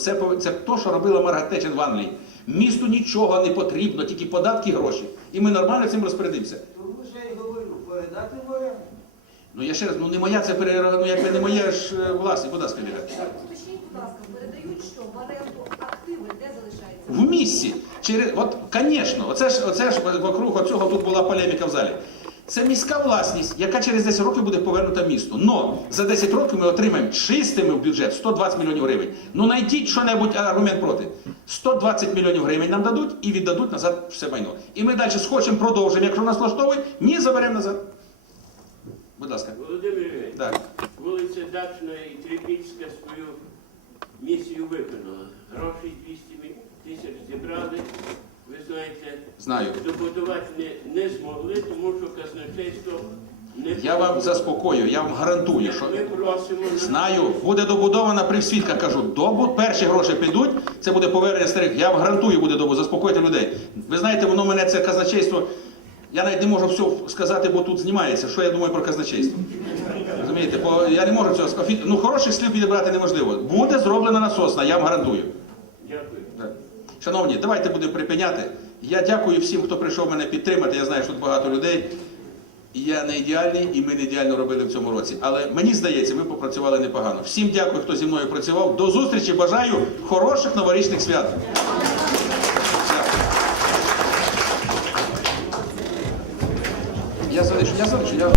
Це, це то, що робила Маргарет Тетчер в Англії. Місту нічого не потрібно, тільки податки і гроші. І ми нормально цим розпорядимося. Тому ж я й говорю, передати в оренду. Ну я ще раз, ну не моя це пере... ну, якби не моя ж е, власність, будь ласка, Ліля. Уточніть, будь ласка, передають що в оренду активи, де залишаються? В місті. Через, от, звісно, оце ж, оце ж вокруг оцього тут була полеміка в залі. Це міська власність, яка через 10 років буде повернута місту. Но за 10 років ми отримаємо чистими в бюджет 120 мільйонів гривень. Ну знайдіть що-небудь аргумент проти. 120 мільйонів гривень нам дадуть і віддадуть назад все майно. І ми далі схочемо, продовжимо, якщо нас влаштовує, ні, заберемо назад. Будь ласка. Володимир Так. вулиця Дачна і Трипільська свою місію виконала. Гроші 200 мі- тисяч зібрали. Ви знаєте, Знаю. добудувати не, не змогли, тому що казначейство не Я вам заспокою, я вам гарантую, що. Ми просимо на- Знаю, буде добудована при свідках, кажу, добу, перші гроші підуть, це буде повернення старих. Я вам гарантую, буде добу, заспокойте людей. Ви знаєте, воно мене це казначейство. Я навіть не можу все сказати, бо тут знімається, що я думаю про казначейство. Розумієте, бо я не можу цього сказати. Ну, хороших слів підібрати неможливо. Буде зроблена насосна, я вам гарантую. Дякую. Так. Шановні, давайте будемо припиняти. Я дякую всім, хто прийшов мене підтримати. Я знаю, що тут багато людей. Я не ідеальний, і ми не ідеально робили в цьому році. Але мені здається, ми попрацювали непогано. Всім дякую, хто зі мною працював. До зустрічі. Бажаю хороших новорічних свят. Я залишу, я залишу. Я...